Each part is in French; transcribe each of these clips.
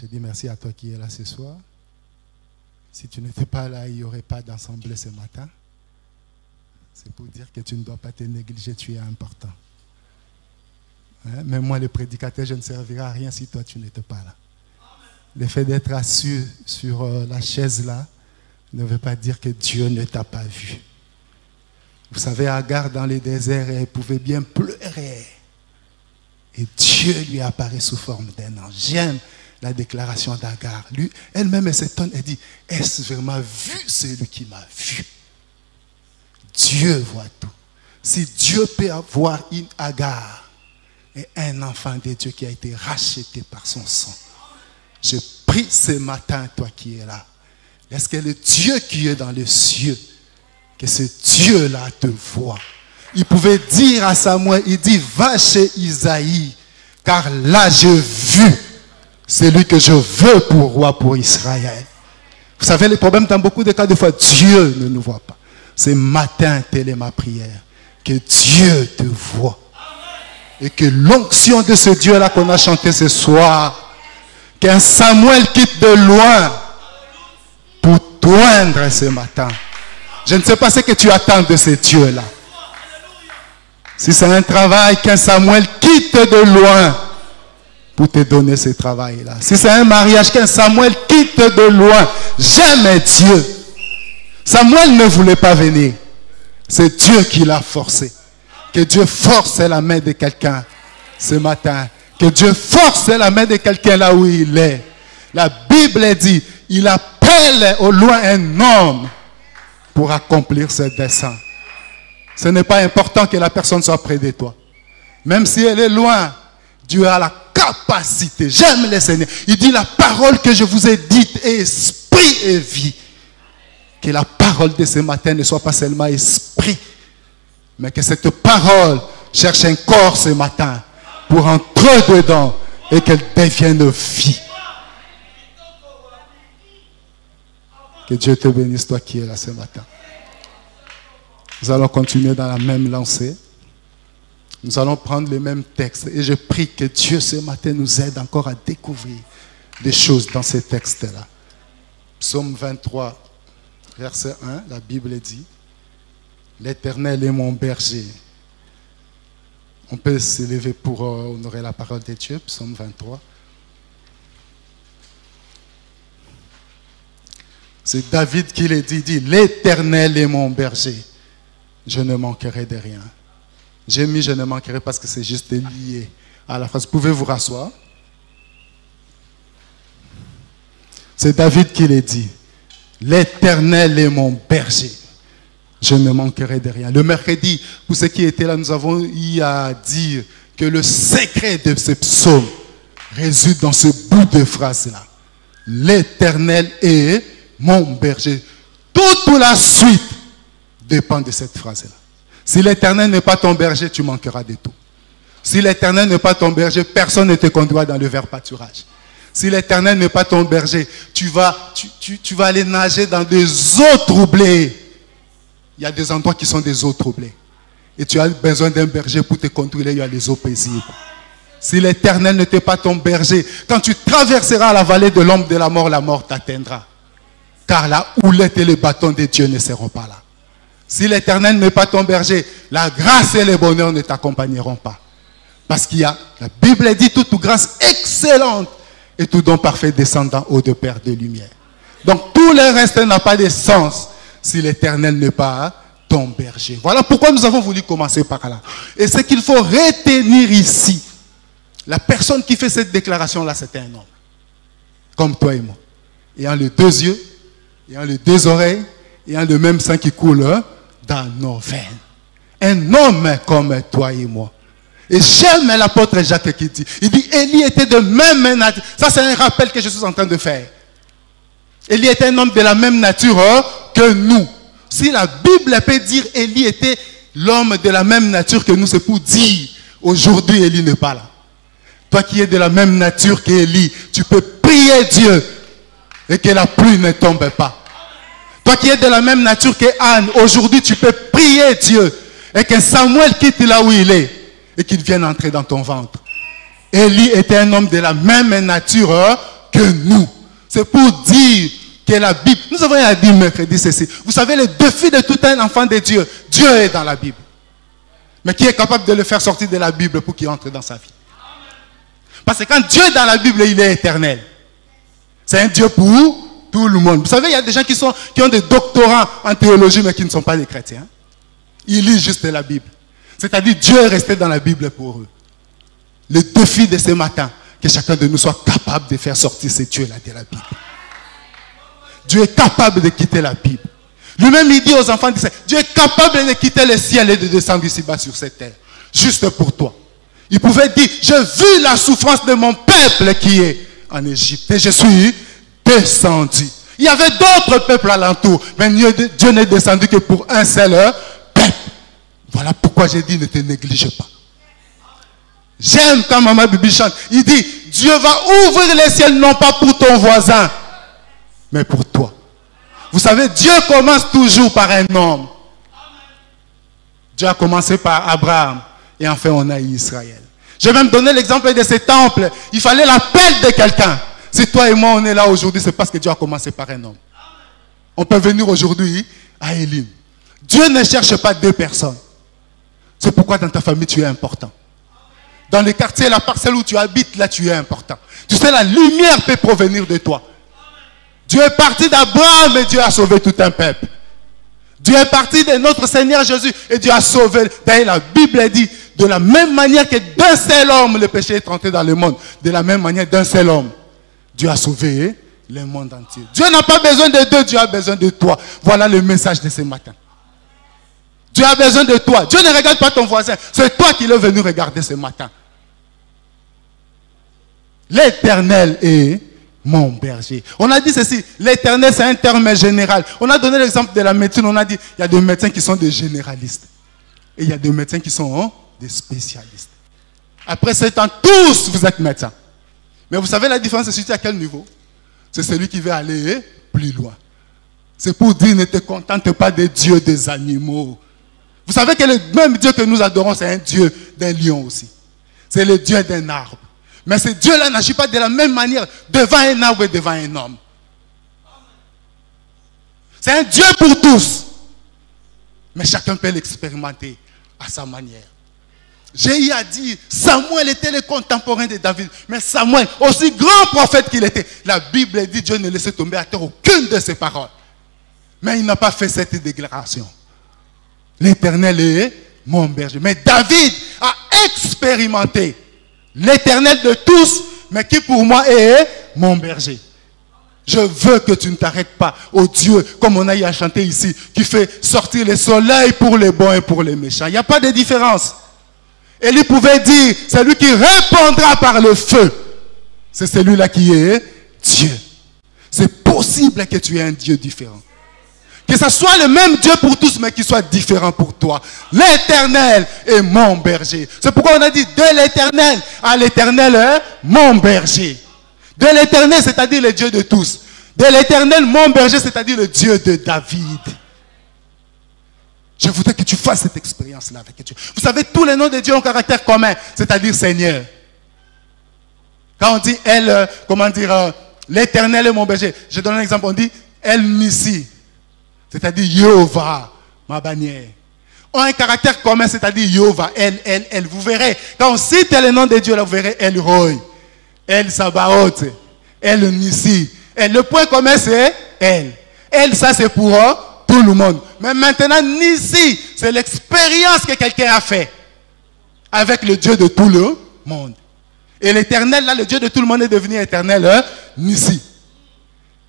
Je dis merci à toi qui es là ce soir. Si tu n'étais pas là, il n'y aurait pas d'assemblée ce matin. C'est pour dire que tu ne dois pas te négliger, tu es important. Hein? Même moi, le prédicateur, je ne servirai à rien si toi, tu n'étais pas là. Le fait d'être assis sur la chaise là ne veut pas dire que Dieu ne t'a pas vu. Vous savez, Agar dans le désert, elle pouvait bien pleurer. Et Dieu lui apparaît sous forme d'un ange. J'aime la déclaration d'Agar. Elle-même, elle s'étonne, elle dit, est-ce vraiment vu celui qui m'a vu? Dieu voit tout. Si Dieu peut avoir une Agar et un enfant de Dieu qui a été racheté par son sang, je prie ce matin, toi qui es là, est-ce que le Dieu qui est dans les cieux, que ce Dieu-là te voit? Il pouvait dire à Samuel, il dit, va chez Isaïe, car là j'ai vu celui que je veux pour roi pour Israël. Vous savez, le problème dans beaucoup de cas, de fois, Dieu ne nous voit pas. Ce matin, telle est ma prière, que Dieu te voit. Et que l'onction de ce Dieu-là qu'on a chanté ce soir, qu'un Samuel quitte de loin pour t'oindre ce matin. Je ne sais pas ce que tu attends de ce Dieu-là. Si c'est un travail, qu'un Samuel quitte de loin pour te donner ce travail-là. Si c'est un mariage, qu'un Samuel quitte de loin. J'aime Dieu. Samuel ne voulait pas venir. C'est Dieu qui l'a forcé. Que Dieu force la main de quelqu'un ce matin. Que Dieu force la main de quelqu'un là où il est. La Bible dit, il appelle au loin un homme pour accomplir ses desseins. Ce n'est pas important que la personne soit près de toi. Même si elle est loin, Dieu a la capacité. J'aime le Seigneur. Il dit, la parole que je vous ai dite est esprit et vie. Que la parole de ce matin ne soit pas seulement esprit, mais que cette parole cherche un corps ce matin pour entrer dedans et qu'elle devienne vie. Que Dieu te bénisse, toi qui es là ce matin. Nous allons continuer dans la même lancée. Nous allons prendre le même texte. Et je prie que Dieu ce matin nous aide encore à découvrir des choses dans ces textes-là. Psaume 23, verset 1, la Bible dit, « L'Éternel est mon berger. » On peut se lever pour honorer la parole de Dieu, Psaume 23. C'est David qui le dit, « L'Éternel est mon berger. Je ne manquerai de rien. » J'ai mis « je ne manquerai » parce que c'est juste lié à la phrase. Vous pouvez vous rasseoir. C'est David qui le dit. L'Éternel est mon berger. Je ne manquerai de rien. Le mercredi, pour ceux qui étaient là, nous avons eu à dire que le secret de ce psaume réside dans ce bout de phrase-là. L'Éternel est mon berger. Toute la suite dépend de cette phrase-là. Si l'Éternel n'est pas ton berger, tu manqueras de tout. Si l'Éternel n'est pas ton berger, personne ne te conduira dans le vert pâturage. Si l'Éternel n'est pas ton berger, tu vas aller nager dans des eaux troublées. Il y a des endroits qui sont des eaux troublées. Et tu as besoin d'un berger pour te conduire, il y a les eaux paisibles. Si l'Éternel n'était pas ton berger, quand tu traverseras la vallée de l'ombre de la mort t'atteindra. Car la houlette et le bâton de Dieu ne seront pas là. Si l'Éternel n'est pas ton berger, la grâce et le bonheur ne t'accompagneront pas. Parce qu'il y a, la Bible dit, toute grâce excellente et tout don parfait descendant haut de Père de lumière. Donc tout le reste n'a pas de sens si l'Éternel n'est pas ton berger. Voilà pourquoi nous avons voulu commencer par là. Et ce qu'il faut retenir ici, la personne qui fait cette déclaration-là, c'est un homme. Comme toi et moi. Ayant les deux yeux, ayant les deux oreilles, ayant le même sang qui coule dans nos veines. Un homme comme toi et moi. Et j'aime l'apôtre Jacques qui dit, il dit, Élie était de même nature. Ça, c'est un rappel que je suis en train de faire. Élie était un homme de la même nature que nous. Si la Bible peut dire Élie était l'homme de la même nature que nous, c'est pour dire, aujourd'hui, Élie n'est pas là. Toi qui es de la même nature qu'Élie, tu peux prier Dieu et que la pluie ne tombe pas. Toi qui es de la même nature que Anne, aujourd'hui tu peux prier Dieu et que Samuel quitte là où il est et qu'il vienne entrer dans ton ventre. Élie était un homme de la même nature que de nous. C'est pour dire que la Bible, nous avons à dire mercredi ceci. Vous savez, le défi de tout un enfant de Dieu, Dieu est dans la Bible. Mais qui est capable de le faire sortir de la Bible pour qu'il entre dans sa vie? Parce que quand Dieu est dans la Bible, il est éternel. C'est un Dieu pour tout le monde. Vous savez, il y a des gens qui ont des doctorats en théologie, mais qui ne sont pas des chrétiens. Ils lisent juste la Bible. C'est-à-dire, Dieu est resté dans la Bible pour eux. Le défi de ce matin, que chacun de nous soit capable de faire sortir ces dieux-là de la Bible. Dieu est capable de quitter la Bible. Lui-même, il dit aux enfants d'Israël, Dieu est capable de quitter le ciel et de descendre ici-bas sur cette terre. Juste pour toi. Il pouvait dire, j'ai vu la souffrance de mon peuple qui est en Égypte. Et je suis descendu. Il y avait d'autres peuples alentour. Mais Dieu n'est descendu que pour un seul peuple. Voilà pourquoi j'ai dit, ne te néglige pas. J'aime quand Maman Bibi chante. Il dit, Dieu va ouvrir les ciels non pas pour ton voisin, mais pour toi. Vous savez, Dieu commence toujours par un homme. Dieu a commencé par Abraham. Et enfin, on a Israël. Je vais même donner l'exemple de ce temple. Il fallait l'appel de quelqu'un. Si toi et moi, on est là aujourd'hui, c'est parce que Dieu a commencé par un homme. On peut venir aujourd'hui à Élim. Dieu ne cherche pas deux personnes. C'est pourquoi dans ta famille, tu es important. Dans le quartier, la parcelle où tu habites, là, tu es important. Tu sais, la lumière peut provenir de toi. Dieu est parti d'Abraham et Dieu a sauvé tout un peuple. Dieu est parti de notre Seigneur Jésus et Dieu a sauvé. D'ailleurs, la Bible dit, de la même manière que d'un seul homme, le péché est entré dans le monde. De la même manière, d'un seul homme, Dieu a sauvé le monde entier. Dieu n'a pas besoin de deux, Dieu a besoin de toi. Voilà le message de ce matin. Dieu a besoin de toi. Dieu ne regarde pas ton voisin. C'est toi qui l'es venu regarder ce matin. L'Éternel est mon berger. On a dit ceci, l'Éternel c'est un terme général. On a donné l'exemple de la médecine, on a dit, il y a des médecins qui sont des généralistes. Et il y a des médecins qui sont des spécialistes. Après 7 ans, tous vous êtes médecins. Mais vous savez la différence, c'est à quel niveau? C'est celui qui veut aller plus loin. C'est pour dire, ne te contente pas des dieux des animaux. Vous savez que le même Dieu que nous adorons, c'est un Dieu d'un lion aussi. C'est le Dieu d'un arbre. Mais ce Dieu-là n'agit pas de la même manière devant un arbre et devant un homme. C'est un Dieu pour tous. Mais chacun peut l'expérimenter à sa manière. Jéhu a dit, Samuel était le contemporain de David. Mais Samuel, aussi grand prophète qu'il était, la Bible dit, Dieu ne laissait tomber à terre aucune de ses paroles. Mais il n'a pas fait cette déclaration. L'Éternel est mon berger. Mais David a expérimenté l'Éternel de tous, mais qui pour moi est mon berger. Je veux que tu ne t'arrêtes pas au Dieu, comme on a eu à chanter ici, qui fait sortir le soleil pour les bons et pour les méchants. Il n'y a pas de différence. Et lui pouvait dire, c'est lui qui répondra par le feu. C'est celui-là qui est Dieu. C'est possible que tu aies un Dieu différent. Que ce soit le même Dieu pour tous, mais qu'il soit différent pour toi. L'Éternel est mon berger. C'est pourquoi on a dit de l'Éternel à l'Éternel, mon berger. De l'Éternel, c'est-à-dire le Dieu de tous. De l'Éternel, mon berger, c'est-à-dire le Dieu de David. Je voudrais que tu fasses cette expérience-là avec Dieu. Vous savez, tous les noms de Dieu ont un caractère commun, c'est-à-dire Seigneur. Quand on dit elle, comment dire, l'Éternel est mon berger. Je donne un exemple, on dit El Nissi. C'est-à-dire Jéhovah, ma bannière. Ont un caractère commun, c'est-à-dire Jéhovah, elle. Vous verrez, quand on cite le nom de Dieu, là, vous verrez El Roy, El Sabaoth, El Nissi. Le point commun, c'est elle. Elle, ça, c'est pour tout le monde. Mais maintenant, Nissi, c'est l'expérience que quelqu'un a fait avec le Dieu de tout le monde. Et l'Éternel, là, le Dieu de tout le monde est devenu éternel, Nissi.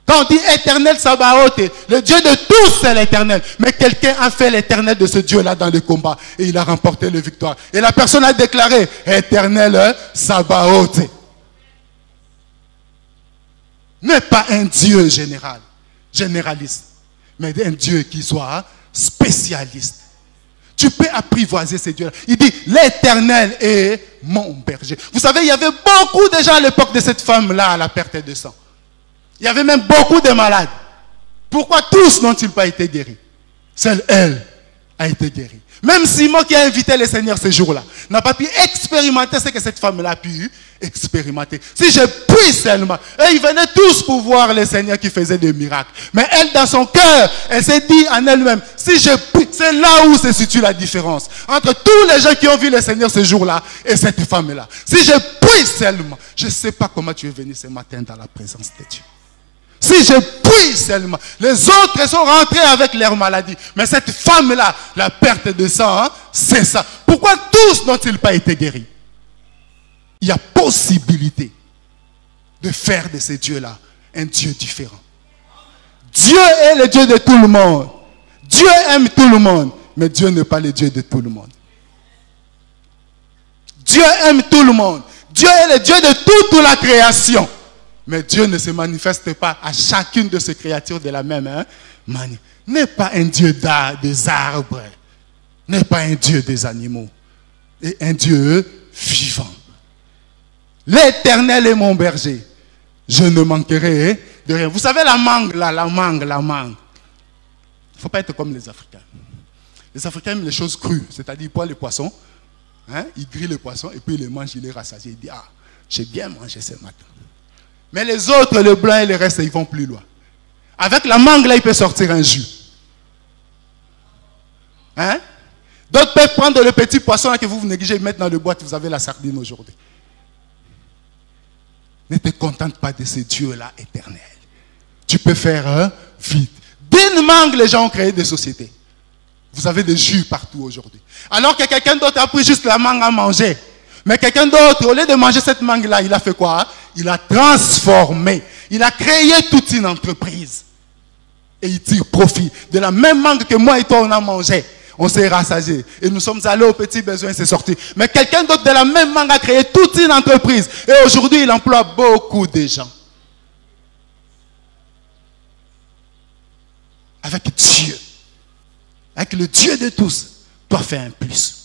Quand on dit éternel Sabaoth, le Dieu de tous c'est l'éternel. Mais quelqu'un a fait l'éternel de ce Dieu-là dans le combat. Et il a remporté la victoire. Et la personne a déclaré éternel Sabaoth. N'est pas un Dieu général, généraliste. Mais un Dieu qui soit spécialiste. Tu peux apprivoiser ces dieux-là. Il dit l'éternel est mon berger. Vous savez, il y avait beaucoup de gens à l'époque de cette femme-là à la perte de sang. Il y avait même beaucoup de malades. Pourquoi tous n'ont-ils pas été guéris? Seule elle a été guérie. Même Simon qui a invité le Seigneur ce jour-là n'a pas pu expérimenter ce que cette femme-là a pu expérimenter. Si je puis seulement. Et ils venaient tous pour voir le Seigneur qui faisait des miracles. Mais elle, dans son cœur, elle s'est dit en elle-même, si je puis, c'est là où se situe la différence entre tous les gens qui ont vu le Seigneur ce jour-là et cette femme-là. Si je puis seulement. Je ne sais pas comment tu es venu ce matin dans la présence de Dieu. Si je puis seulement. Les autres sont rentrés avec leur maladie. Mais cette femme-là, la perte de sang, c'est ça. Pourquoi tous n'ont-ils pas été guéris? Il y a possibilité de faire de ce Dieu-là un Dieu différent. Dieu est le Dieu de tout le monde. Dieu aime tout le monde. Mais Dieu n'est pas le Dieu de tout le monde. Dieu aime tout le monde. Dieu est le Dieu de toute la création. Mais Dieu ne se manifeste pas à chacune de ses créatures de la même manière. N'est pas un Dieu des arbres. N'est pas un Dieu des animaux. Et un Dieu vivant. L'Éternel est mon berger. Je ne manquerai de rien. Vous savez la mangue là, la mangue. Il ne faut pas être comme les Africains. Les Africains aiment les choses crues. C'est-à-dire, ils poêlent les poissons. Ils grillent les poissons et puis ils les mangent, ils les rassasient. Ils disent, ah, j'ai bien mangé ce matin. Mais les autres, le blanc et le reste, ils vont plus loin. Avec la mangue, là, il peut sortir un jus. D'autres peuvent prendre le petit poisson là, que vous négligez et mettre dans le boîte. Vous avez la sardine aujourd'hui. Ne te contente pas de ce Dieu-là éternel. Tu peux faire vite. D'une mangue, les gens ont créé des sociétés. Vous avez des jus partout aujourd'hui. Alors que quelqu'un d'autre a pris juste la mangue à manger. Mais quelqu'un d'autre, au lieu de manger cette mangue-là, il a fait quoi? Il a transformé. Il a créé toute une entreprise. Et il tire profit. De la même mangue que moi et toi, on a mangé. On s'est rassasié. Et nous sommes allés aux petits besoins, c'est sorti. Mais quelqu'un d'autre de la même mangue a créé toute une entreprise. Et aujourd'hui, il emploie beaucoup de gens. Avec Dieu. Avec le Dieu de tous. Toi, fais un plus.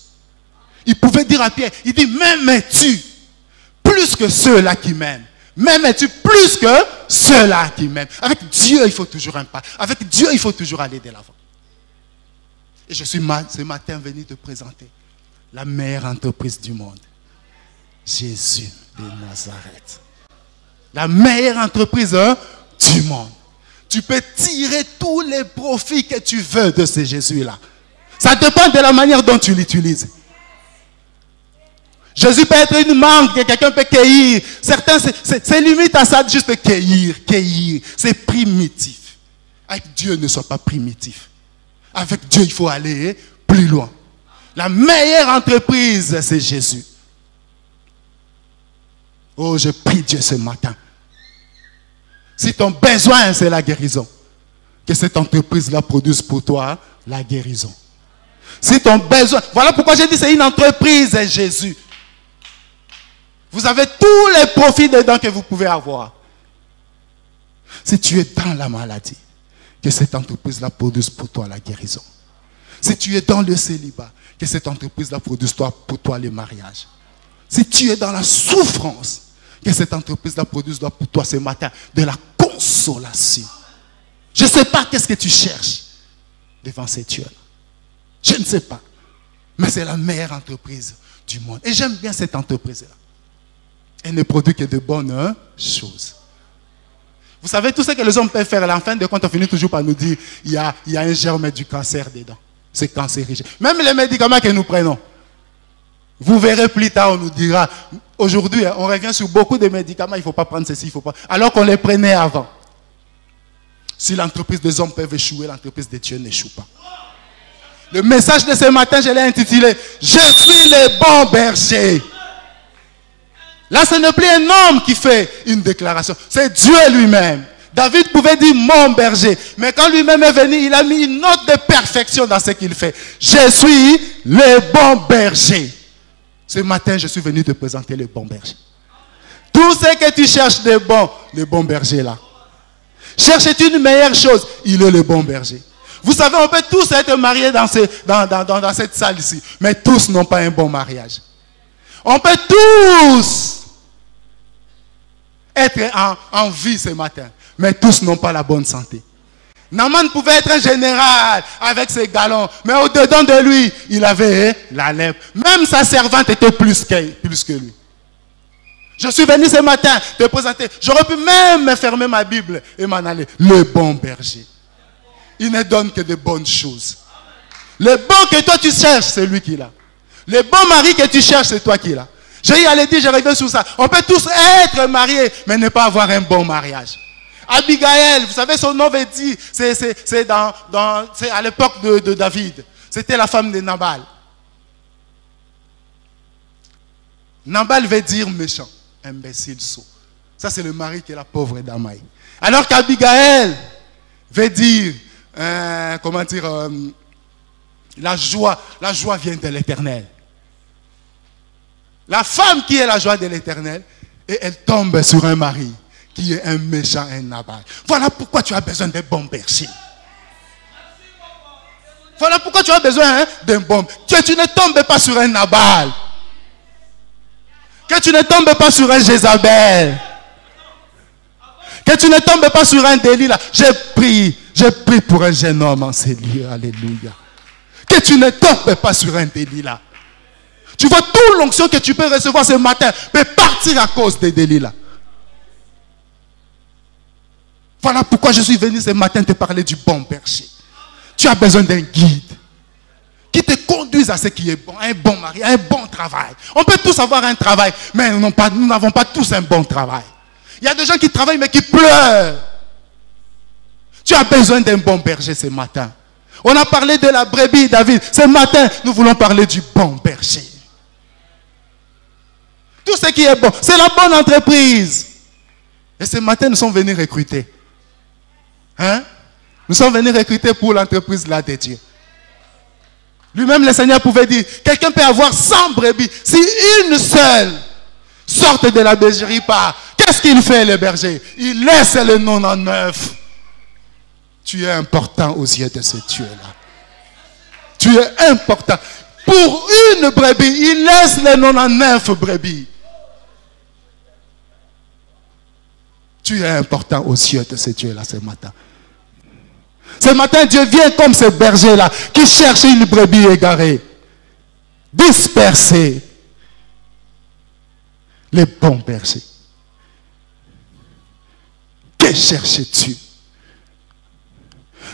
Il pouvait dire à Pierre, il dit, m'aimes-tu plus que ceux-là qui m'aiment? M'aimes-tu plus que ceux-là qui m'aiment? Avec Dieu, il faut toujours un pas. Avec Dieu, il faut toujours aller de l'avant. Et je suis ce matin venu te présenter la meilleure entreprise du monde. Jésus de Nazareth. La meilleure entreprise du monde. Tu peux tirer tous les profits que tu veux de ce Jésus-là. Ça dépend de la manière dont tu l'utilises. Jésus peut être une mangue que quelqu'un peut cueillir. Certains, c'est limite à ça, juste cueillir. C'est primitif. Avec Dieu, ne sois pas primitif. Avec Dieu, il faut aller plus loin. La meilleure entreprise, c'est Jésus. Oh, je prie Dieu ce matin. Si ton besoin, c'est la guérison, que cette entreprise-là produise pour toi la guérison. Si ton besoin... Voilà pourquoi j'ai dit c'est une entreprise, c'est Jésus. Vous avez tous les profits dedans que vous pouvez avoir. Si tu es dans la maladie, que cette entreprise-là produise pour toi la guérison. Si tu es dans le célibat, que cette entreprise-là produise pour toi le mariage. Si tu es dans la souffrance, que cette entreprise-là produise pour toi ce matin de la consolation. Je ne sais pas qu'est-ce que tu cherches devant ces dieux-là. Je ne sais pas. Mais c'est la meilleure entreprise du monde. Et j'aime bien cette entreprise-là. Elle ne produit que de bonnes choses. Vous savez, tout ce que les hommes peuvent faire, à la fin de compte, on finit toujours par nous dire il y a un germe du cancer dedans. C'est cancérigène. Même les médicaments que nous prenons. Vous verrez plus tard, on nous dira, aujourd'hui, on revient sur beaucoup de médicaments, il ne faut pas prendre ceci, il ne faut pas. Alors qu'on les prenait avant. Si l'entreprise des hommes peut échouer, l'entreprise de Dieu n'échoue pas. Le message de ce matin, je l'ai intitulé « Je suis le bon berger ». Là, ce n'est plus un homme qui fait une déclaration. C'est Dieu lui-même. David pouvait dire mon berger. Mais quand lui-même est venu, il a mis une note de perfection dans ce qu'il fait. Je suis le bon berger. Ce matin, je suis venu te présenter le bon berger. Tout ce que tu cherches de bon, le bon berger là. Cherches une meilleure chose, il est le bon berger. Vous savez, on peut tous être mariés dans cette salle ici. Mais tous n'ont pas un bon mariage. On peut tous être en vie ce matin, mais tous n'ont pas la bonne santé. Naaman pouvait être un général avec ses galons, mais au-dedans de lui, il avait la lèpre. Même sa servante était plus que lui. Je suis venu ce matin te présenter. J'aurais pu même me fermer ma Bible et m'en aller. Le bon berger. Il ne donne que de bonnes choses. Le bon que toi tu cherches, c'est lui qui l'a. Le bon mari que tu cherches, c'est toi qui l'a. J'ai allé dire, j'ai rêvé sur ça. On peut tous être mariés, mais ne pas avoir un bon mariage. Abigail, vous savez, son nom veut dire, c'est à l'époque de David. C'était la femme de Nabal. Nabal veut dire méchant, imbécile, sot. Ça, c'est le mari qui est la pauvre Damaï. Alors qu'Abigail veut dire, la joie vient de l'Éternel. La femme qui est la joie de l'Éternel, et elle tombe sur un mari qui est un méchant, un Nabal. Voilà pourquoi tu as besoin d'un bon berger. Voilà pourquoi tu as besoin d'un bon. Que tu ne tombes pas sur un Nabal. Que tu ne tombes pas sur un Jézabel. Que tu ne tombes pas sur un Delilah. J'ai prié pour un jeune homme en ces lieux. Alléluia. Que tu ne tombes pas sur un Delilah. Tu vois, toute l'onction que tu peux recevoir ce matin peut partir à cause des Delilah. Voilà pourquoi je suis venu ce matin te parler du bon berger. Tu as besoin d'un guide qui te conduise à ce qui est bon, un bon mari, un bon travail. On peut tous avoir un travail, mais nous n'avons pas tous un bon travail. Il y a des gens qui travaillent mais qui pleurent. Tu as besoin d'un bon berger ce matin. On a parlé de la brebis, David. Ce matin, nous voulons parler du bon berger. Tout ce qui est bon, c'est la bonne entreprise. Et ce matin, nous sommes venus recruter. Nous sommes venus recruter pour l'entreprise là de Dieu. Lui-même, le Seigneur pouvait dire, quelqu'un peut avoir 100 brebis. Si une seule sorte de la bergerie part, qu'est-ce qu'il fait le berger? Il laisse le 99. Tu es important aux yeux de ce Dieu-là. Tu es important. Pour une brebis, il laisse les 99 brebis. Tu es important aux yeux de ce Dieu-là ce matin. Ce matin, Dieu vient comme ce berger-là qui cherche une brebis égarée, dispersée. Les bons bergers. Que cherches-tu?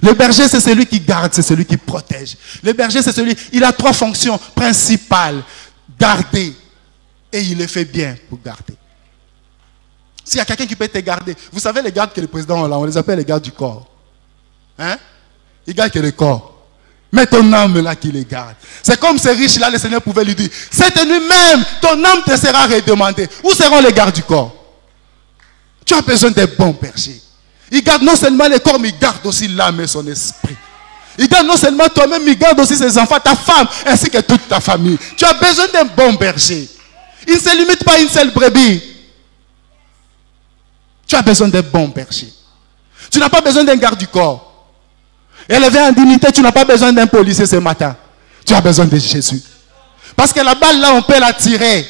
Le berger, c'est celui qui garde, c'est celui qui protège. Le berger, c'est celui, il a 3 fonctions principales. Garder. Et il le fait bien pour garder. S'il y a quelqu'un qui peut te garder, vous savez les gardes que le président a là, on les appelle les gardes du corps. Ils gardent que le corps. Mais ton âme là qui les garde. C'est comme ces riches là, le Seigneur pouvait lui dire, cette nuit même, ton âme te sera redemandée. Où seront les gardes du corps? Tu as besoin des bons bergers. Il garde non seulement le corps, mais il garde aussi l'âme et son esprit. Il garde non seulement toi-même, mais il garde aussi ses enfants, ta femme, ainsi que toute ta famille. Tu as besoin d'un bon berger. Il ne se limite pas à une seule brebis. Tu as besoin d'un bon berger. Tu n'as pas besoin d'un garde du corps. Élevé en dignité, tu n'as pas besoin d'un policier ce matin. Tu as besoin de Jésus. Parce que la balle là, on peut la tirer.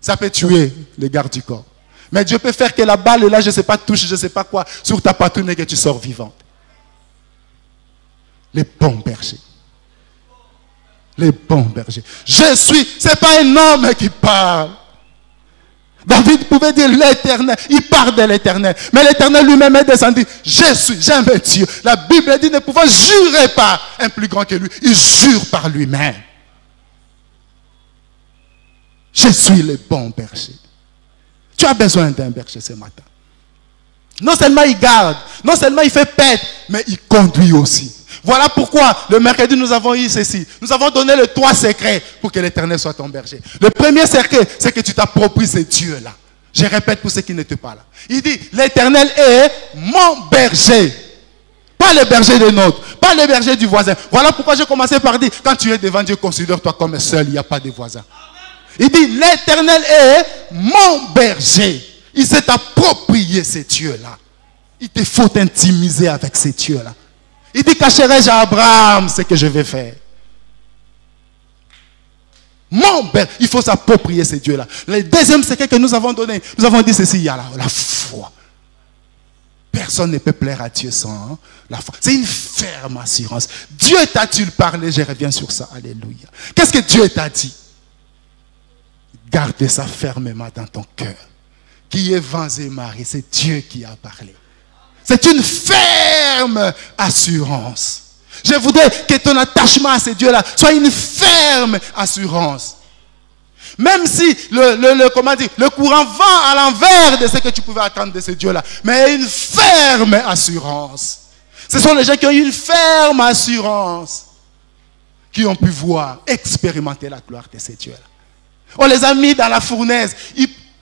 Ça peut tuer les gardes du corps. Mais Dieu peut faire que la balle là, je ne sais pas, touche, je ne sais pas quoi, sur ta poitrine et que tu sors vivante. Les bons bergers. Les bons bergers. Je suis, ce n'est pas un homme qui parle. David pouvait dire l'Éternel, il parle de l'Éternel. Mais l'Éternel lui-même est descendu. Je suis, j'aime Dieu. La Bible dit ne pouvant jurer par un plus grand que lui. Il jure par lui-même. Je suis le bon berger. Tu as besoin d'un berger ce matin. Non seulement il garde, non seulement il fait paître, mais il conduit aussi. Voilà pourquoi le mercredi nous avons eu ceci. Nous avons donné les 3 secrets pour que l'Éternel soit ton berger. Le premier secret, c'est que tu t'appropries ce Dieu-là. Je répète pour ceux qui n'étaient pas là. Il dit, l'Éternel est mon berger. Pas le berger de nôtre, pas le berger du voisin. Voilà pourquoi j'ai commencé par dire, quand tu es devant Dieu, considère-toi comme seul, il n'y a pas de voisin. Il dit, l'Éternel est mon berger. Il s'est approprié ce Dieu-là. Il te faut t'intimiser avec ce Dieu-là. Il dit, cacherai-je à Abraham ce que je vais faire? Mon berger, il faut s'approprier ce Dieu-là. Le deuxième secret que nous avons donné, nous avons dit ceci, il y a la foi. personne ne peut plaire à Dieu sans la foi. C'est une ferme assurance. Dieu t'a-t-il parlé? Je reviens sur ça. Alléluia. Qu'est-ce que Dieu t'a dit? Garde ça fermement dans ton cœur. Qui est vents et marées, c'est Dieu qui a parlé. C'est une ferme assurance. Je voudrais que ton attachement à ce Dieu-là soit une ferme assurance. Même si le courant va à l'envers de ce que tu pouvais attendre de ce Dieu-là. Mais une ferme assurance. Ce sont les gens qui ont eu une ferme assurance. Qui ont pu voir, expérimenter la gloire de ce Dieu-là. On les a mis dans la fournaise.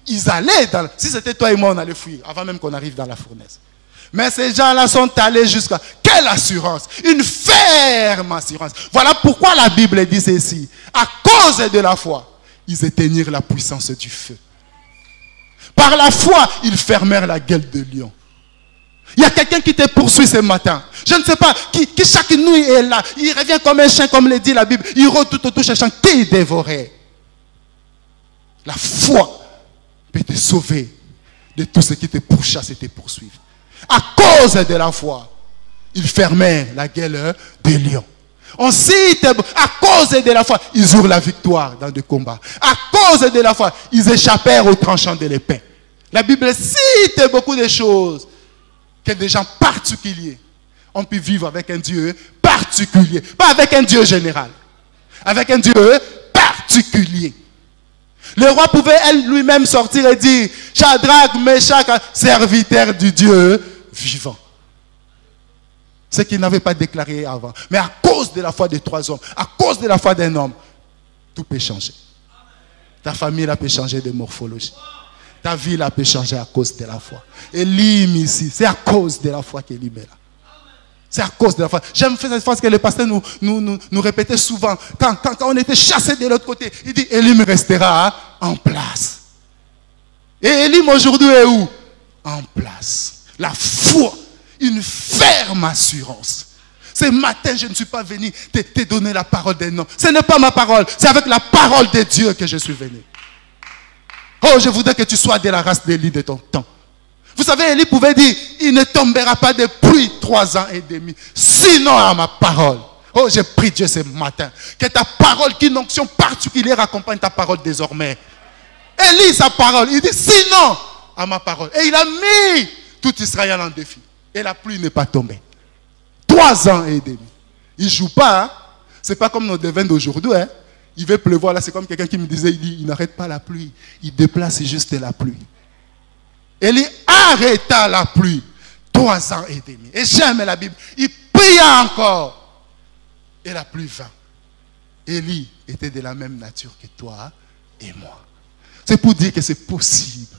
Ils allaient dans... Si c'était toi et moi, on allait fuir. Avant même qu'on arrive dans la fournaise. Mais ces gens-là sont allés jusqu'à... Quelle assurance! Une ferme assurance. Voilà pourquoi la Bible dit ceci. À cause de la foi, ils éteignirent la puissance du feu. Par la foi, ils fermèrent la gueule de lion. Il y a quelqu'un qui te poursuit ce matin. Je ne sais pas, qui chaque nuit est là. Il revient comme un chien, comme le dit la Bible. Il rôde tout autour cherchant qui dévorait. La foi peut te sauver de tout ce qui te pourchasse et te poursuivent. À cause de la foi, ils fermèrent la gueule des lions. On cite, à cause de la foi, ils eurent la victoire dans des combats. À cause de la foi, ils échappèrent au tranchant de l'épée. La Bible cite beaucoup de choses que des gens particuliers ont pu vivre avec un Dieu particulier. Pas avec un Dieu général. Avec un Dieu particulier. Le roi pouvait lui-même sortir et dire, Shadrach, Meshach, serviteur du Dieu vivant. Ce qu'il n'avait pas déclaré avant. Mais à cause de la foi de 3 hommes, à cause de la foi d'un homme, tout peut changer. Ta famille là peut changer de morphologie. Ta vie là peut changer à cause de la foi. Elim ici, c'est à cause de la foi qu'Elim est là. C'est à cause de la foi. J'aime faire cette phrase que le pasteur nous répétait souvent. Quand on était chassés de l'autre côté, il dit, Elim restera en place. Et Elim aujourd'hui est où? En place. La foi, une ferme assurance. Ce matin, je ne suis pas venu te donner la parole d'un homme. Ce n'est pas ma parole, c'est avec la parole de Dieu que je suis venu. Oh, je voudrais que tu sois de la race d'Élie de ton temps. Vous savez, Élie pouvait dire, il ne tombera pas de pluie 3 ans et demi, sinon à ma parole. Oh, j'ai prie Dieu ce matin, que ta parole, qu'une onction particulière accompagne ta parole désormais. Élie, sa parole, il dit, sinon à ma parole. Et il a mis tout Israël en défi. Et la pluie n'est pas tombée. 3 ans et demi. Il ne joue pas. Hein? Ce n'est pas comme nos devins d'aujourd'hui. Hein? Il veut pleuvoir. Là, c'est comme quelqu'un qui me disait, il n'arrête pas la pluie. Il déplace juste la pluie. Élie arrêta la pluie. 3 ans et demi. Et j'aime la Bible. Il pria encore. Et la pluie vint. Élie était de la même nature que toi et moi. C'est pour dire que c'est possible.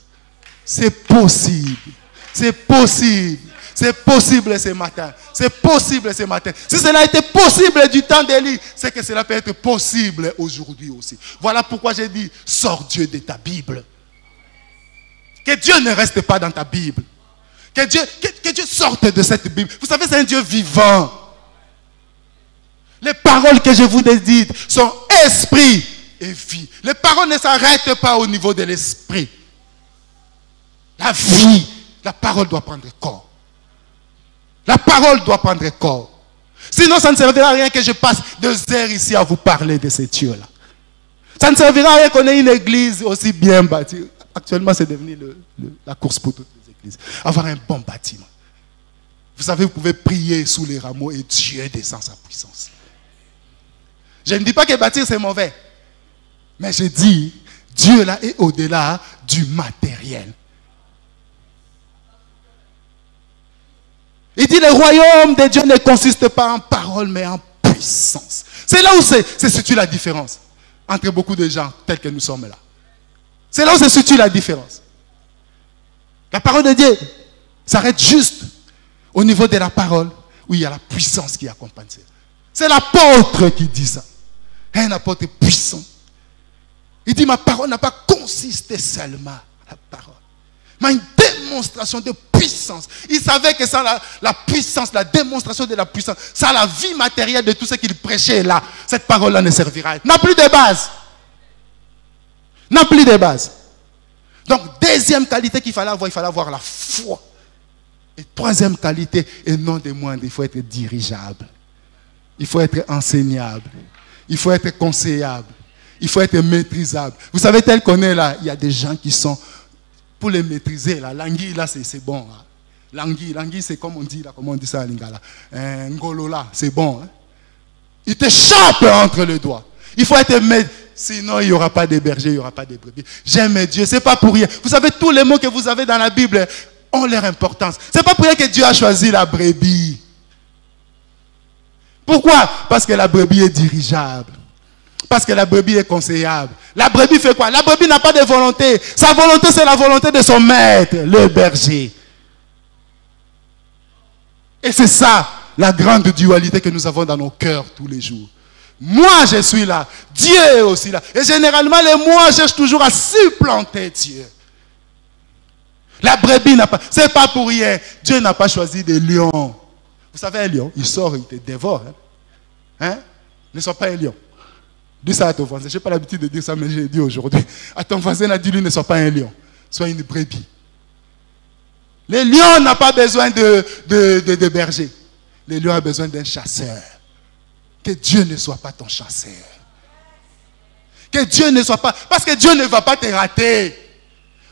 C'est possible. C'est possible. C'est possible ce matin. C'est possible ce matin. Si cela a été possible du temps d'Élie, c'est que cela peut être possible aujourd'hui aussi. Voilà pourquoi j'ai dit, sors Dieu de ta Bible. Que Dieu ne reste pas dans ta Bible. Que Dieu sorte de cette Bible. Vous savez, c'est un Dieu vivant. Les paroles que je vous ai dites sont esprit et vie. Les paroles ne s'arrêtent pas au niveau de l'esprit. La vie, la parole doit prendre corps. La parole doit prendre corps. Sinon, ça ne servira à rien que je passe 2 heures ici à vous parler de ces Dieux-là. Ça ne servira à rien qu'on ait une église aussi bien bâtie. Actuellement, c'est devenu la course pour toutes les églises. Avoir un bon bâtiment. Vous savez, vous pouvez prier sous les rameaux et Dieu descend sa puissance. Je ne dis pas que bâtir, c'est mauvais. Mais je dis, Dieu là est au-delà du matériel. Il dit, le royaume de Dieu ne consiste pas en parole, mais en puissance. C'est là où se situe la différence entre beaucoup de gens tels que nous sommes là. C'est là où se situe la différence. La parole de Dieu s'arrête juste au niveau de la parole où il y a la puissance qui accompagne ça. C'est l'apôtre qui dit ça. Un apôtre puissant. Il dit, ma parole n'a pas consisté seulement à la parole, mais une démonstration de puissance. Il savait que sans la puissance, la démonstration de la puissance, sans la vie matérielle de tout ce qu'il prêchait là, cette parole-là ne servira. N'a plus de base. N'a plus de base. Donc, deuxième qualité qu'il fallait avoir la foi. Et troisième qualité, et non des moindres, il faut être dirigeable. Il faut être enseignable. Il faut être conseillable. Il faut être maîtrisable. Vous savez, tel qu'on est là, il y a des gens qui sont, pour les maîtriser, là, l'anguille, là, c'est bon. Hein. L'anguille, c'est comme on dit, là, comment on dit ça à Lingala. Ngolo, là, c'est bon. Hein. Il te chope entre les doigts. Il faut être maître. Sinon, il n'y aura pas de bergers, il n'y aura pas de brebis. J'aime Dieu, ce n'est pas pour rien. Vous savez, tous les mots que vous avez dans la Bible ont leur importance. Ce n'est pas pour rien que Dieu a choisi la brebis. Pourquoi? Parce que la brebis est dirigeable. Parce que la brebis est conseillable. La brebis fait quoi? La brebis n'a pas de volonté. Sa volonté, c'est la volonté de son maître, le berger. Et c'est ça, la grande dualité que nous avons dans nos cœurs tous les jours. Moi, je suis là. Dieu est aussi là. Et généralement, les moi cherchent toujours à supplanter Dieu. La brebis n'a pas... C'est pas pour rien. Dieu n'a pas choisi des lions. Vous savez, un lion, il sort, il te dévore. Hein? Ne sois pas un lion. Dis ça à ton voisin. Je n'ai pas l'habitude de dire ça, mais j'ai dit aujourd'hui. À ton voisin, dis-lui, ne sois pas un lion. Sois une brebis. Le lion n'a pas besoin de berger. Le lion a besoin d'un chasseur. Que Dieu ne soit pas ton chasseur. Que Dieu ne soit pas... Parce que Dieu ne va pas te rater.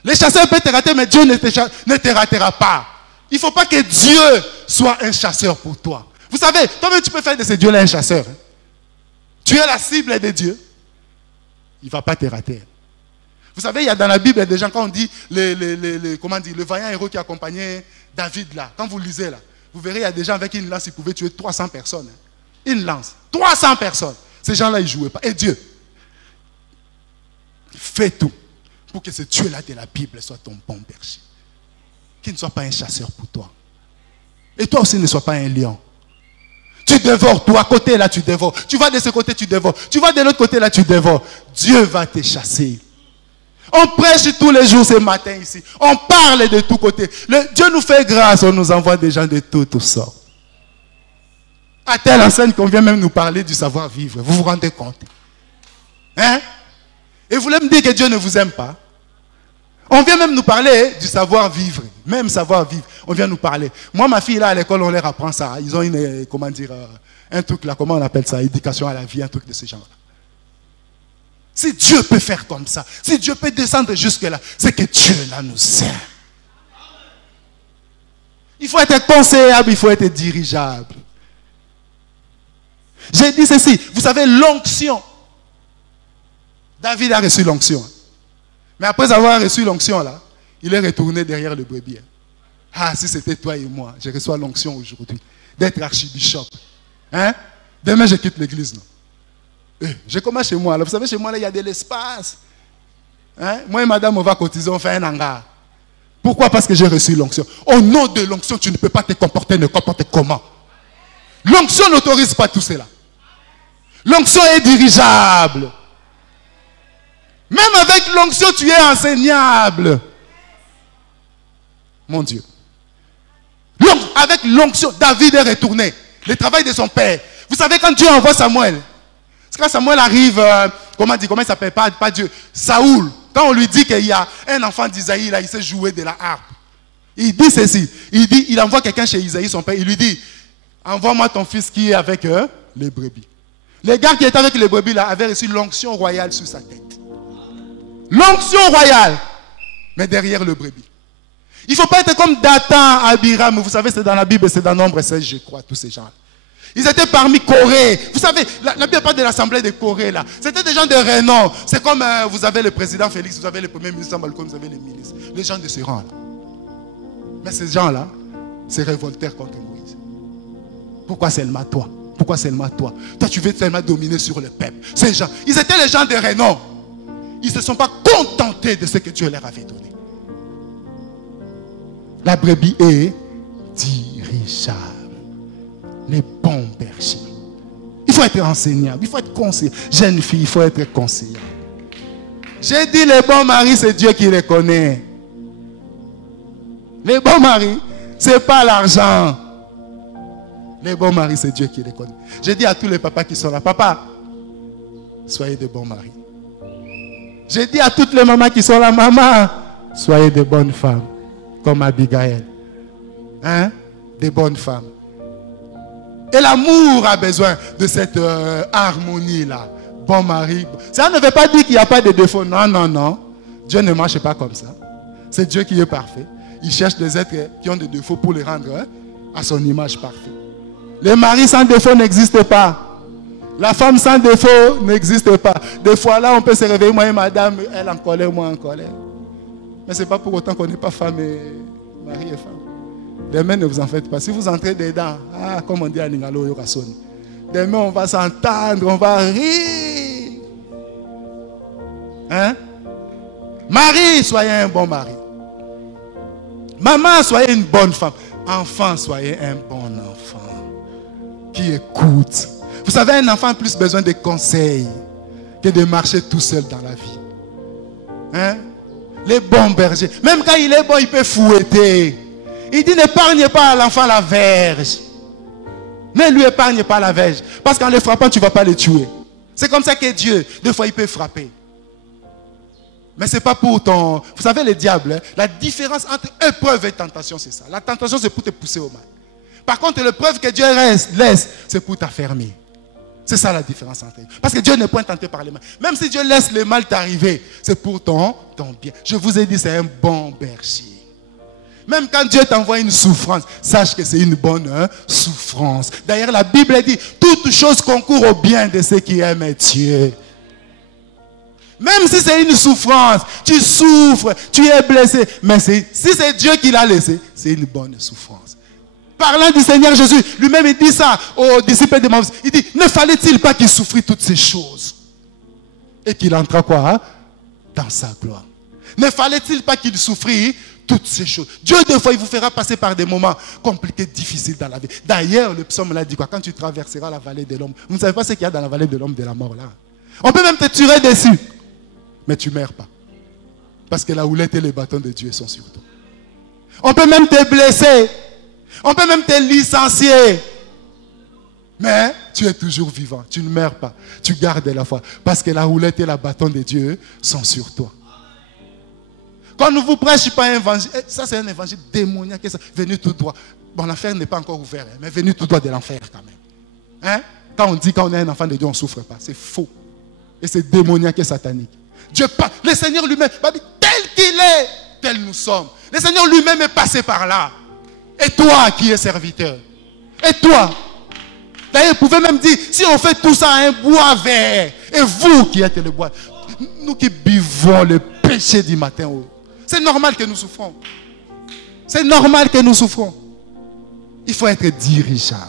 Les chasseurs peuvent te rater, mais Dieu ne te ratera pas. Il ne faut pas que Dieu soit un chasseur pour toi. Vous savez, toi-même tu peux faire de ce Dieu-là un chasseur. Tu es la cible de Dieu. Il ne va pas te rater. Vous savez, il y a dans la Bible des gens, quand on dit, le vaillant héros qui accompagnait David là, quand vous lisez là, vous verrez, il y a des gens avec une lance, ils pouvaient tuer 300 personnes. Une lance, 300 personnes. Ces gens-là, ils ne jouaient pas. Et Dieu fait tout pour que ce Dieu-là de la Bible soit ton bon berger. Qu'il ne soit pas un chasseur pour toi. Et toi aussi ne sois pas un lion. Tu dévores, toi à côté là tu dévores. Tu vas de ce côté, tu dévores. Tu vas de l'autre côté là, tu dévores. Dieu va te chasser. On prêche tous les jours ce matin ici. On parle de tous côtés. Dieu nous fait grâce, on nous envoie des gens de toutes sortes. À telle enseigne qu'on vient même nous parler du savoir-vivre. Vous vous rendez compte? Hein? Et vous voulez me dire que Dieu ne vous aime pas? On vient même nous parler du savoir-vivre. Même savoir-vivre. On vient nous parler. Moi, ma fille, là, à l'école, on leur apprend ça. Ils ont une, comment dire, un truc là, comment on appelle ça? Éducation à la vie, un truc de ce genre. Si Dieu peut faire comme ça, si Dieu peut descendre jusque-là, c'est que Dieu, là, nous aime. Il faut être conseillable, il faut être dirigeable. J'ai dit ceci, vous savez, l'onction. David a reçu l'onction. Mais après avoir reçu l'onction, là, il est retourné derrière le brebis. Ah, si c'était toi et moi, je reçois l'onction aujourd'hui, d'être archibishop. Hein? Demain, je quitte l'église. Je commence chez moi. Là. Vous savez, chez moi, là, il y a de l'espace. Hein? Moi et madame, on va cotiser, on fait un hangar. Pourquoi? Parce que j'ai reçu l'onction. Au nom de l'onction, tu ne peux pas te comporter n'importe comment. L'onction n'autorise pas tout cela. L'onction est dirigeable. Même avec l'onction, tu es enseignable. Mon Dieu. Avec l'onction, David est retourné. Le travail de son père. Vous savez, quand Dieu envoie Samuel, c'est quand Samuel arrive, comment il s'appelle? Pas Dieu. Saoul. Quand on lui dit qu'il y a un enfant d'Isaïe, là, il sait jouer de la harpe. Il dit ceci. Il envoie quelqu'un chez Isaïe, son père. Il lui dit, envoie-moi ton fils qui est avec les brebis. Les gars qui étaient avec les brebis, là, avaient reçu l'onction royale sur sa tête. L'onction royale. Mais derrière le brebis. Il ne faut pas être comme Dathan, Abiram. Vous savez, c'est dans la Bible, c'est dans Nombre 16, je crois, tous ces gens-là. Ils étaient parmi Corée. Vous savez, la Bible parle de l'assemblée de Corée, là. C'était des gens de renom. C'est comme vous avez le président Félix, vous avez le premier ministre Malcolm, vous avez les ministres. Les gens de ce rang-là. Mais ces gens-là se révoltèrent contre Moïse. Pourquoi seulement toi? Pourquoi seulement toi? Toi, tu veux tellement dominer sur le peuple. Ces gens, ils étaient les gens de renom. Ils ne se sont pas contentés de ce que Dieu leur avait donné. La brebis est dirigeable. Les bons bergers. Il faut être enseignable, il faut être conseillé. Jeune fille, il faut être conseillé. J'ai dit les bons maris, c'est Dieu qui les connaît. Les bons maris, ce n'est pas l'argent. Les bons maris, c'est Dieu qui les connaît. J'ai dit à tous les papas qui sont là, papa, soyez de bons maris. J'ai dit à toutes les mamans qui sont là, maman, soyez de bonnes femmes, comme Abigail. Hein? Des bonnes femmes. Et l'amour a besoin de cette harmonie-là. Bon mari. Ça ne veut pas dire qu'il n'y a pas de défauts. Non, non, non. Dieu ne marche pas comme ça. C'est Dieu qui est parfait. Il cherche des êtres qui ont des défauts pour les rendre à son image parfaite. Les maris sans défaut n'existent pas. La femme sans défaut n'existe pas. Des fois là, on peut se réveiller, moi et madame, elle en colère, moi en colère. Mais ce n'est pas pour autant qu'on n'est pas femme et mari et femme. Demain, ne vous en faites pas. Si vous entrez dedans, comme on dit à Ningalo Yorason, demain, on va s'entendre, on va rire. Hein? Mari, soyez un bon mari. Maman, soyez une bonne femme. Enfant, soyez un bon enfant qui écoute. Vous savez, un enfant a plus besoin de conseils que de marcher tout seul dans la vie. Hein? Les bons bergers, même quand il est bon, il peut fouetter. Il dit, n'épargne pas à l'enfant la verge. Ne lui épargne pas la verge. Parce qu'en le frappant, tu ne vas pas le tuer. C'est comme ça que Dieu, des fois, il peut frapper. Mais ce n'est pas pour ton... Vous savez, le diable, la différence entre épreuve et tentation, c'est ça. La tentation, c'est pour te pousser au mal. Par contre, l'épreuve que Dieu laisse, c'est pour t'affermir. C'est ça la différence entre eux. Parce que Dieu n'est point tenté par les mal. Même si Dieu laisse le mal t'arriver, c'est pour ton bien. Je vous ai dit, c'est un bon berger. Même quand Dieu t'envoie une souffrance, sache que c'est une bonne souffrance. D'ailleurs, la Bible dit, toute chose concourt au bien de ceux qui aiment Dieu. Même si c'est une souffrance, tu souffres, tu es blessé. Mais si c'est Dieu qui l'a laissé, c'est une bonne souffrance. Parlant du Seigneur Jésus, lui-même il dit ça aux disciples de Matthieu. Il dit, ne fallait-il pas qu'il souffrit toutes ces choses et qu'il entra quoi? Dans sa gloire. Ne fallait-il pas qu'il souffrit toutes ces choses? Dieu, des fois, il vous fera passer par des moments compliqués, difficiles dans la vie. D'ailleurs, le psaume l'a dit quoi? Quand tu traverseras la vallée de l'homme, vous ne savez pas ce qu'il y a dans la vallée de l'homme de la mort là. On peut même te tirer dessus, mais tu ne meurs pas. Parce que la houlette et les bâtons de Dieu sont sur toi. On peut même te blesser. On peut même te licencier. Mais tu es toujours vivant. Tu ne meurs pas. Tu gardes la foi. Parce que la houlette et le bâton de Dieu sont sur toi. Quand on ne vous prêche pas un évangile, ça c'est un évangile démoniaque, venu tout droit. Bon, l'enfer n'est pas encore ouvert, mais venu tout droit de l'enfer quand même. Hein? Quand on dit qu'on est un enfant de Dieu, on ne souffre pas. C'est faux. Et c'est démoniaque et satanique. Dieu parle. Le Seigneur lui-même, tel qu'il est, tel nous sommes. Le Seigneur lui-même est passé par là. Et toi qui es serviteur. Et toi. D'ailleurs, vous pouvez même dire, si on fait tout ça à un bois vert, et vous qui êtes le bois, nous qui buvons le péché du matin, c'est normal que nous souffrons. C'est normal que nous souffrons. Il faut être dirigeable.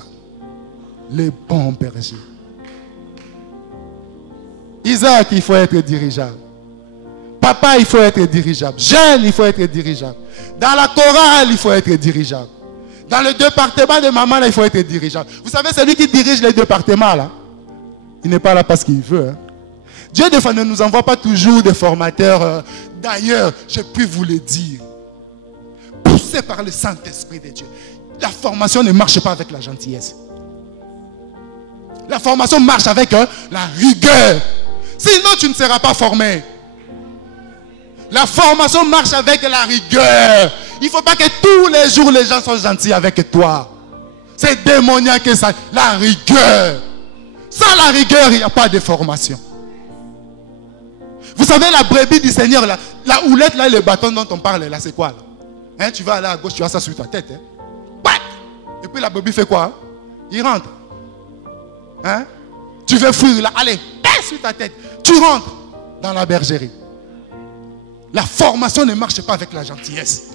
Les bons bergers. Isaac, il faut être dirigeable. Papa, il faut être dirigeable. Jeune, il faut être dirigeable. Dans la chorale, il faut être dirigeable. Dans le département de maman, là, il faut être dirigeable. Vous savez, celui qui dirige les départements, là, il n'est pas là parce qu'il veut. Hein. Dieu, des fois, ne nous envoie pas toujours des formateurs. D'ailleurs, je puis vous le dire. Poussé par le Saint-Esprit de Dieu. La formation ne marche pas avec la gentillesse. La formation marche avec la rigueur. Sinon, tu ne seras pas formé. La formation marche avec la rigueur. Il ne faut pas que tous les jours les gens soient gentils avec toi. C'est démoniaque ça. La rigueur. Sans la rigueur, il n'y a pas de formation. Vous savez, la brebis du Seigneur, là, la houlette, là, le bâton dont on parle, là, c'est quoi là? Hein, tu vas aller à gauche, tu as ça sur ta tête. Hein? Et puis la brebis fait quoi? Hein? Il rentre. Hein? Tu veux fuir là, allez, sur ta tête. Tu rentres dans la bergerie. La formation ne marche pas avec la gentillesse.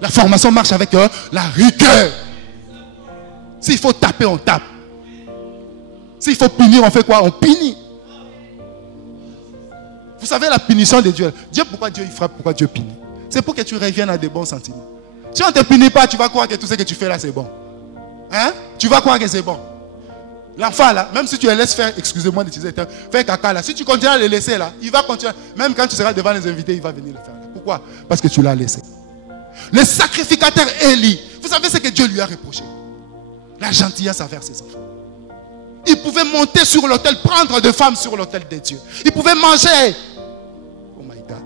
La formation marche avec la rigueur. S'il faut taper, on tape. S'il faut punir, on fait quoi? On punit. Vous savez la punition de Dieu. Dieu, pourquoi Dieu il frappe? Pourquoi Dieu punit? C'est pour que tu reviennes à des bons sentiments. Si on ne te punit pas, tu vas croire que tout ce que tu fais là, c'est bon. Hein? Tu vas croire que c'est bon. L'enfant là, même si tu le laisses faire, excusez-moi d'utiliser le terme, faire caca là, si tu continues à le laisser là, il va continuer. Même quand tu seras devant les invités, il va venir le faire là. Pourquoi? Parce que tu l'as laissé. Le sacrificateur Élie, vous savez ce que Dieu lui a reproché? La gentillesse envers ses enfants. Il pouvait monter sur l'autel, prendre des femmes sur l'autel de Dieu. Il pouvait manger. Oh my God.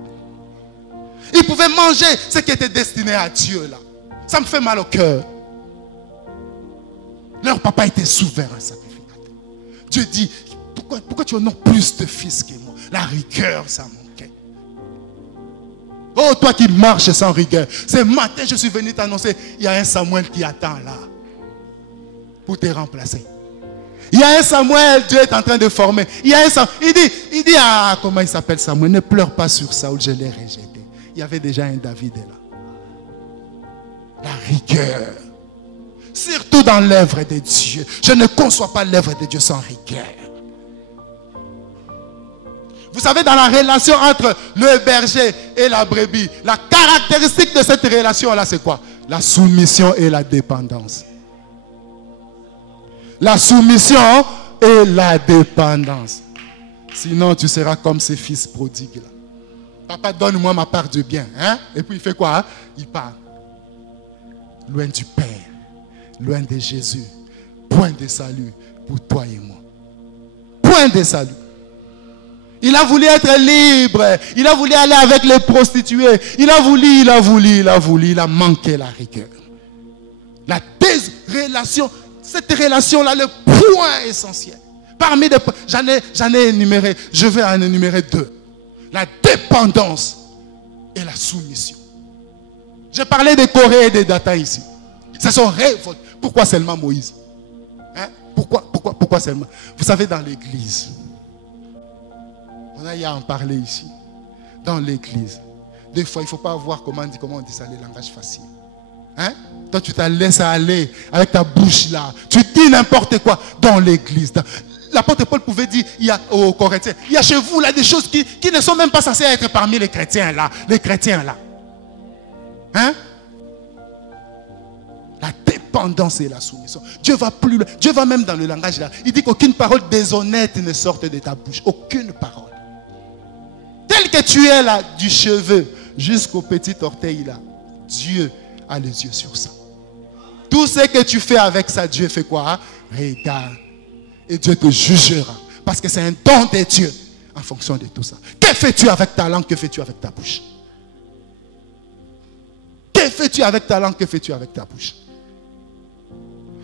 Il pouvait manger ce qui était destiné à Dieu là. Ça me fait mal au cœur. Leur papa était souverain sacrificateur. Dieu dit, pourquoi tu honores plus de fils que moi? La rigueur, ça manquait. Oh, toi qui marches sans rigueur. Ce matin, je suis venu t'annoncer, il y a un Samuel qui attend là. Pour te remplacer. Il y a un Samuel, Dieu est en train de former. Il y a un Samuel, il dit, ah, comment il s'appelle Samuel? Ne pleure pas sur Saoul, je l'ai rejeté. Il y avait déjà un David là. La rigueur. Surtout dans l'œuvre de Dieu. Je ne conçois pas l'œuvre de Dieu sans rigueur. Vous savez, dans la relation entre le berger et la brebis, la caractéristique de cette relation-là, c'est quoi? La soumission et la dépendance. La soumission et la dépendance. Sinon, tu seras comme ces fils prodigues-là. Papa, donne-moi ma part de bien. Hein? Et puis, il fait quoi? Hein? Il part. Loin du Père, loin de Jésus. Point de salut pour toi et moi. Point de salut. Il a voulu être libre. Il a voulu aller avec les prostituées. Il a voulu. Il a manqué la rigueur. La désrelation. Cette relation-là, le point essentiel. Parmi les points, j'en ai énuméré. Je vais en énumérer deux. La dépendance et la soumission. J'ai parlé des Corée et des Data ici. Ce sont révoltés. Pourquoi seulement Moïse? Hein? Pourquoi seulement? Vous savez, dans l'église, on a à en parler ici. Dans l'église, des fois, il ne faut pas voir comment on dit ça, le langage facile. Hein? Toi, tu te laisses aller avec ta bouche là. Tu dis n'importe quoi dans l'église. L'apôtre Paul pouvait dire aux Corinthiens, il y a chez vous là des choses qui ne sont même pas censées être parmi les chrétiens là. Hein? La dépendance et la soumission. Dieu va plus loin. Dieu va même dans le langage là. Il dit qu'aucune parole déshonnête ne sorte de ta bouche. Aucune parole. Tel que tu es là, du cheveu jusqu'au petit orteil là, Dieu a les yeux sur ça. Tout ce que tu fais avec ça, Dieu fait quoi? Regarde. Et Dieu te jugera. Parce que c'est un don de Dieu en fonction de tout ça. Que fais-tu avec ta langue? Que fais-tu avec ta bouche? Que fais-tu avec ta langue? Que fais-tu avec ta bouche?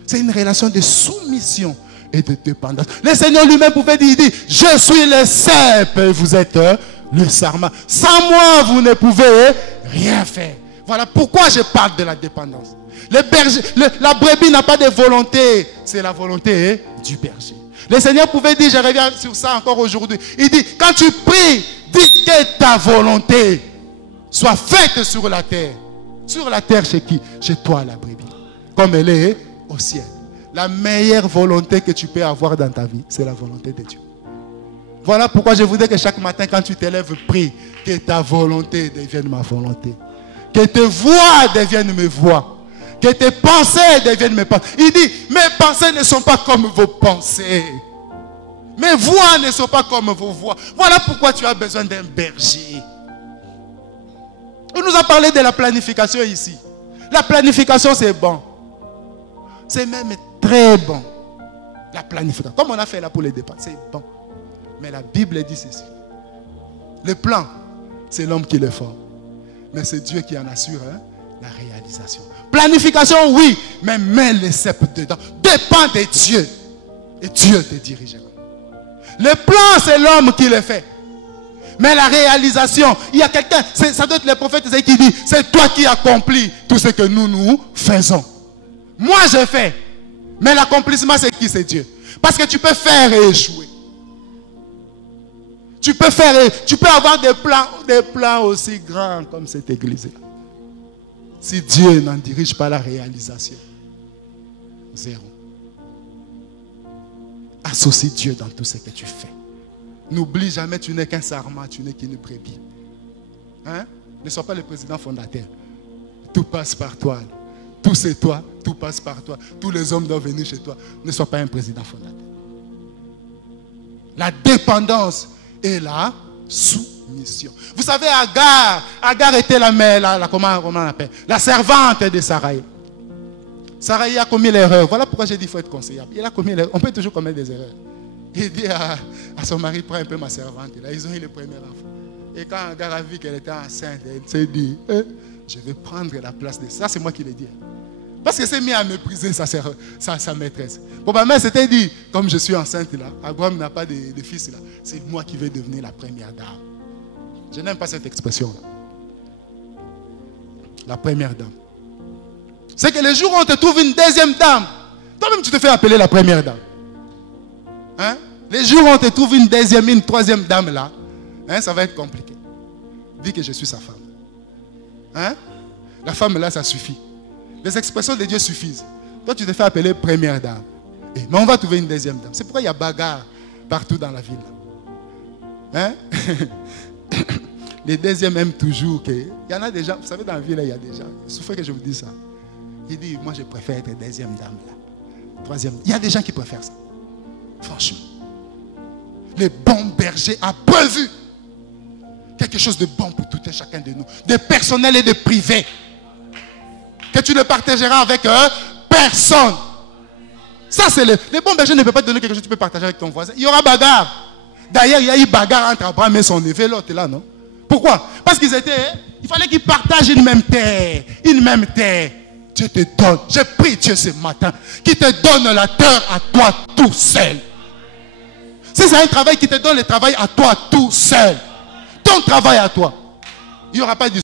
C'est une relation de soumission et de dépendance. Le Seigneur lui-même pouvait dire, il dit, je suis le cep et vous êtes le sarment. Sans moi, vous ne pouvez rien faire. Voilà pourquoi je parle de la dépendance. Le berger, la brebis n'a pas de volonté. C'est la volonté du berger. Le Seigneur pouvait dire, je reviens sur ça encore aujourd'hui. Il dit, quand tu pries, dis que ta volonté soit faite sur la terre. Sur la terre chez qui? Chez toi la brebis. Comme elle est au ciel. La meilleure volonté que tu peux avoir dans ta vie, c'est la volonté de Dieu. Voilà pourquoi je voudrais que chaque matin, quand tu t'élèves, prie que ta volonté devienne ma volonté. Que tes voix deviennent mes voix. Que tes pensées deviennent mes pensées. Il dit, mes pensées ne sont pas comme vos pensées. Mes voix ne sont pas comme vos voix. Voilà pourquoi tu as besoin d'un berger. On nous a parlé de la planification ici. La planification, c'est bon. C'est même très bon. La planification. Comme on a fait là pour les dépenses, c'est bon. Mais la Bible dit ceci. Le plan, c'est l'homme qui le forme. Mais c'est Dieu qui en assure la réalisation. Planification, oui, mais mets les cèpes dedans. Dépend de Dieu. Et Dieu te dirigera. Le plan, c'est l'homme qui le fait. Mais la réalisation, il y a quelqu'un, ça doit être le prophète qui dit, c'est toi qui accomplis tout ce que nous faisons. Moi, je fais. Mais l'accomplissement, c'est qui? C'est Dieu. Parce que tu peux faire et échouer. Tu peux avoir des plans aussi grands comme cette église. Si Dieu n'en dirige pas la réalisation, zéro. Associe Dieu dans tout ce que tu fais. N'oublie jamais, tu n'es qu'un sarment, tu n'es qu'une brebis. Hein? Ne sois pas le président fondateur. Tout passe par toi. Tout c'est toi, tout passe par toi. Tous les hommes doivent venir chez toi. Ne sois pas un président fondateur. La dépendance et la soumission. Vous savez, Agar était la mère, comment on appelle? La servante de Sarai. Sarai a commis l'erreur. Voilà pourquoi j'ai dit qu'il faut être conseillable. Il a commis l'erreur. On peut toujours commettre des erreurs. Il dit à son mari, prends un peu ma servante. Là, ils ont eu le premier enfant. Et quand Agar a vu qu'elle était enceinte, elle s'est dit, Je vais prendre la place de ça. C'est moi qui l'ai dit. Parce que c'est mis à mépriser sa maîtresse. Pour ma mère, c'était dit, comme je suis enceinte là, Abraham n'a pas de fils là, c'est moi qui vais devenir la première dame. Je n'aime pas cette expression là. La première dame. C'est que le jour où on te trouve une deuxième dame, toi-même tu te fais appeler la première dame. Hein? Les jours où on te trouve une deuxième, une troisième dame là, hein, ça va être compliqué. Dis que je suis sa femme. Hein? La femme là, ça suffit. Les expressions de Dieu suffisent. Toi, tu te fais appeler première dame. Mais on va trouver une deuxième dame. C'est pourquoi il y a bagarre partout dans la ville. Hein? Les deuxièmes aiment toujours que... Il y en a des gens, vous savez, dans la ville, il y a des gens. Il suffit que je vous dise ça. Il dit, moi, je préfère être deuxième dame là. Troisième. Il y a des gens qui préfèrent ça. Franchement. Les bons bergers a prévu quelque chose de bon pour tout et chacun de nous. De personnel et de privé. Que tu ne partageras avec personne. Ça, c'est les bons bergers ne peuvent pas te donner quelque chose que tu peux partager avec ton voisin. Il y aura bagarre. D'ailleurs, il y a eu bagarre entre Abraham et son neveu. L'autre est là, non? Pourquoi? Parce qu'ils étaient... Il fallait qu'ils partagent une même terre. Une même terre. Dieu te donne. Je prie Dieu ce matin. Qui te donne la terre à toi tout seul. Si c'est un travail qui te donne le travail à toi tout seul. Ton travail à toi. Il n'y aura pas de